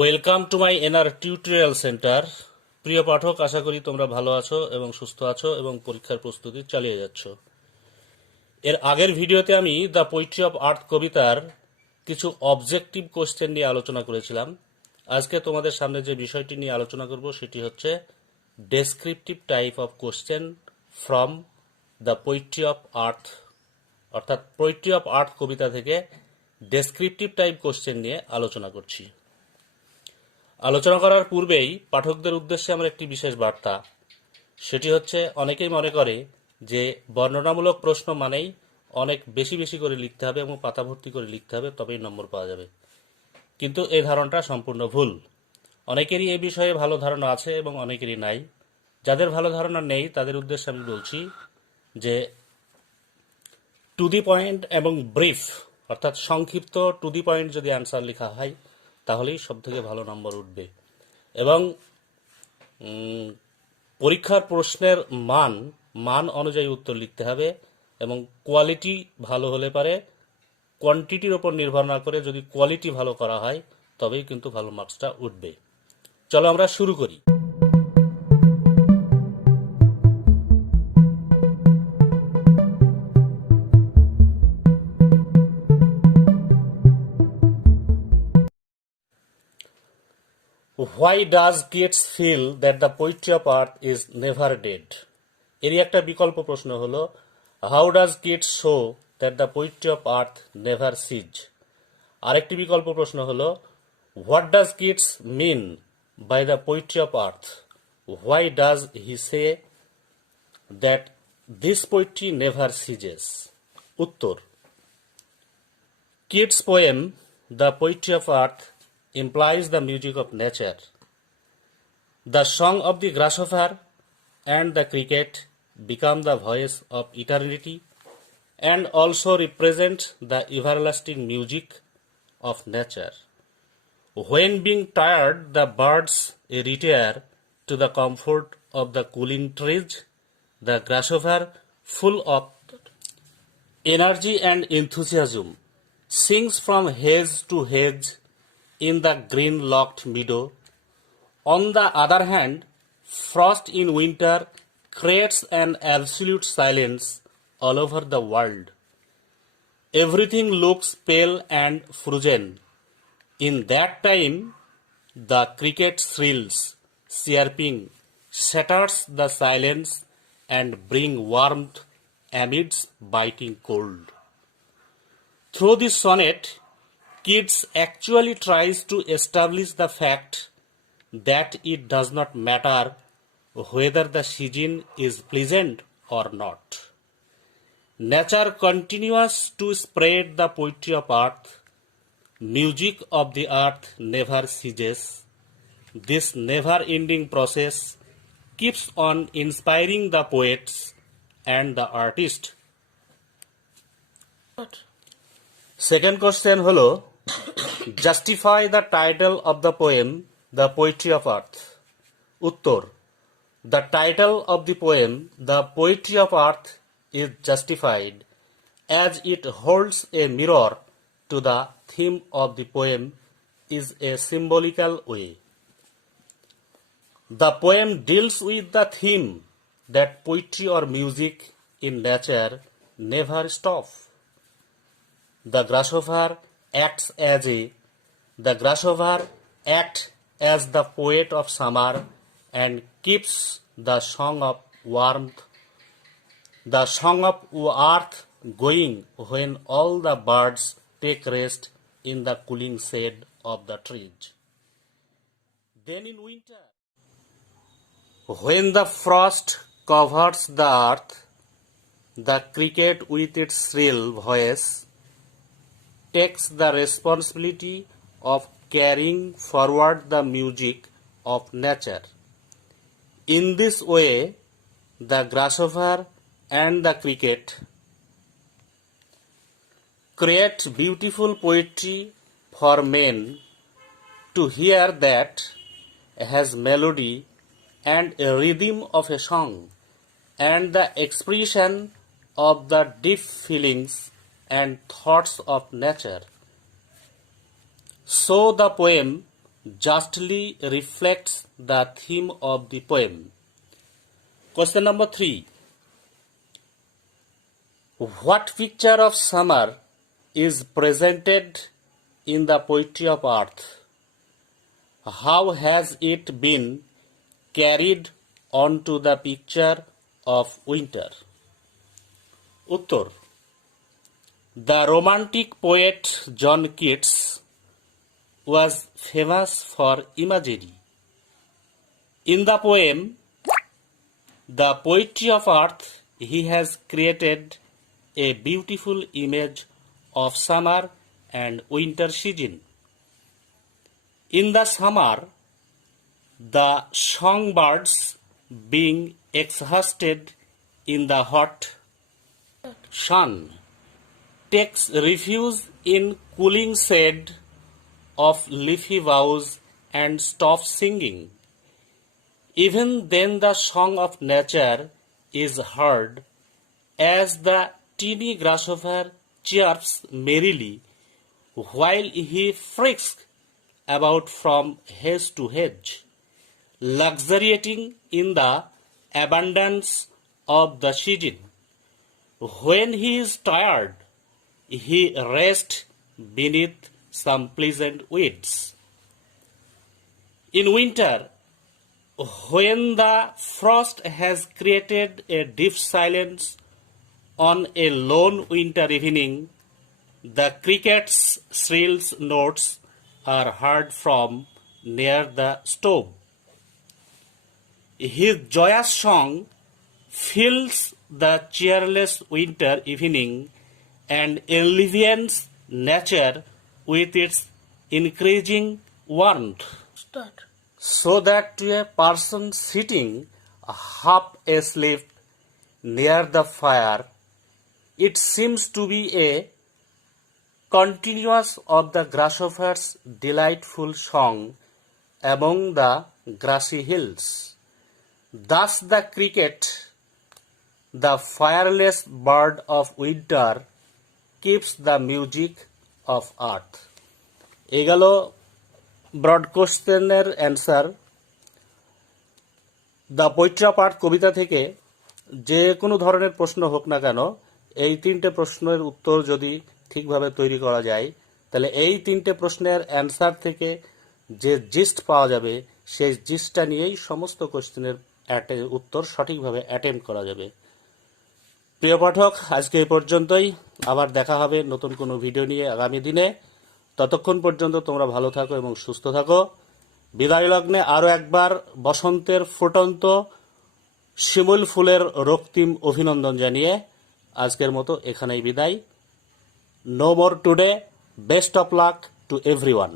Welcome to my NR tutorial centre. প্রিয় পাঠক, আশা করি তোমরা ভালো আছো এবং সুস্থ আছো এবং পরীক্ষার প্রস্তুতি চালিয়ে যাচ্ছ। এর আগের ভিডিওতে আমি দ্য পোয়েট্রি অফ আর্থ কবিতার কিছু অবজেক্টিভ কোশ্চেন নিয়ে আলোচনা করেছিলাম। আজকে তোমাদের সামনে যে বিষয়টি নিয়ে আলোচনা করব সেটি হচ্ছে descriptive type of question from the poetry of আর্থ, অর্থাৎ পোয়েট্রি অফ আর্থ কবিতা থেকে ডেসক্রিপটিভ টাইপ কোশ্চেন নিয়ে আলোচনা করছি। আলোচনা করার পূর্বেই পাঠকদের উদ্দেশ্যে আমার একটি বিশেষ বার্তা, সেটি হচ্ছে অনেকেই মনে করে যে বর্ণনামূলক প্রশ্ন মানেই অনেক বেশি বেশি করে লিখতে হবে এবং পাতা ভর্তি করে লিখতে হবে, তবেই নম্বর পাওয়া যাবে। কিন্তু এই ধারণাটা সম্পূর্ণ ভুল। অনেকেরই এই বিষয়ে ভালো ধারণা আছে এবং অনেকেরই নাই। যাদের ভালো ধারণা নেই তাদের উদ্দেশ্যে আমি বলছি যে টু দি পয়েন্ট এবং ব্রিফ, অর্থাৎ সংক্ষিপ্ত টু দি পয়েন্ট যদি অ্যান্সার লেখা হয় তাহলেই সব থেকে ভালো নম্বর উঠবে। এবং পরীক্ষার প্রশ্নের মান অনুযায়ী উত্তর লিখতে হবে এবং কোয়ালিটি ভালো হলে পারে কোয়ান্টিটির ওপর নির্ভর না করে যদি কোয়ালিটি ভালো করা হয় তবেই কিন্তু ভালো মার্কসটা উঠবে। চলো আমরা শুরু করি। Why does Keats feel that the poetry of earth is never dead? এরই একটা বিকল্প প্রশ্ন হলো How does Keats show that the poetry of earth never cease? আরেকটি বিকল্প প্রশ্ন হলো What does Keats mean by the poetry of earth? Why does he say that this poetry never ceases? উত্তর, Keats' poem The Poetry of Earth implies the music of nature. The song of the grasshopper and the cricket become the voice of eternity and also represent the everlasting music of nature. When being tired, the birds retire to the comfort of the cooling trees. The grasshopper, full of energy and enthusiasm, sings from hedge to hedge in the green locked meadow. On the other hand, frost in winter creates an absolute silence all over the world. Everything looks pale and frozen. In that time, the cricket shrills, chirping, shatters the silence and bring warmth amidst biting cold. Through this sonnet, Keats actually tries to establish the fact that it does not matter whether the season is pleasant or not. Nature continues to spread the poetry of earth. Music of the earth never ceases. This never-ending process keeps on inspiring the poets and the artists. Second question হলো Justify the title of the poem The Poetry of Earth. উত্তর, The title of the poem The Poetry of Earth is justified as it holds a mirror to the theme of the poem in a symbolical way. The poem deals with the theme that poetry or music in nature never stop. The grasshopper acts as the poet of summer and keeps the song of warmth, the song of earth going when all the birds take rest in the cooling shade of the trees. Then in winter, when the frost covers the earth, the cricket with its shrill voice takes the responsibility of carrying forward the music of nature. In this way, the grasshopper and the cricket create beautiful poetry for men to hear that has melody and a rhythm of a song and the expression of the deep feelings and thoughts of nature. So the poem justly reflects the theme of the poem. Question number 3. What picture of summer is presented in the poetry of earth? How has it been carried onto the picture of winter? Uttor. The romantic poet John Keats was famous for imagery. In the poem The Poetry of Earth, he has created a beautiful image of summer and winter season. In the summer, the songbirds being exhausted in the hot sun takes refuge in cooling shade of leafy boughs and stops singing. Even then the song of nature is heard as the teeny grasshopper chirps merrily while he frisks about from hedge to hedge, luxuriating in the abundance of the season. When he is tired, he rests beneath some pleasant weeds. In winter, when the frost has created a deep silence on a lone winter evening, the cricket's shrill notes are heard from near the stove. His joyous song fills the cheerless winter evening and enlivens nature with its increasing warmth. So that to a person sitting half asleep near the fire, it seems to be a continuous of the grasshopper's delightful song among the grassy hills. Thus the cricket, the fireless bird of winter, keeps the music of earth. এই গেল broad কোশ্চেনের answer. The poetry of earth কবিতা থেকে যে কোনো ধরনের প্রশ্ন হোক না কেন, এই তিনটে প্রশ্নের উত্তর যদি ঠিকভাবে তৈরি করা যায়, তাহলে এই তিনটে প্রশ্নের অ্যান্সার থেকে যে জিস্ট পাওয়া যাবে, সেই জিস্টটা নিয়েই সমস্ত কোশ্চেনের উত্তর সঠিকভাবে অ্যাটেম্প্ট করা যাবে। প্রিয় পাঠক, আজকে এই পর্যন্তই। আবার দেখা হবে নতুন কোনো ভিডিও নিয়ে আগামী দিনে। ততক্ষণ পর্যন্ত তোমরা ভালো থাকো এবং সুস্থ থাকো। বিদায় লগ্নে আরও একবার বসন্তের ফুটন্ত শিমুল ফুলের রক্তিম অভিনন্দন জানিয়ে আজকের মতো এখানেই বিদায়। No more today. Best of luck to everyone.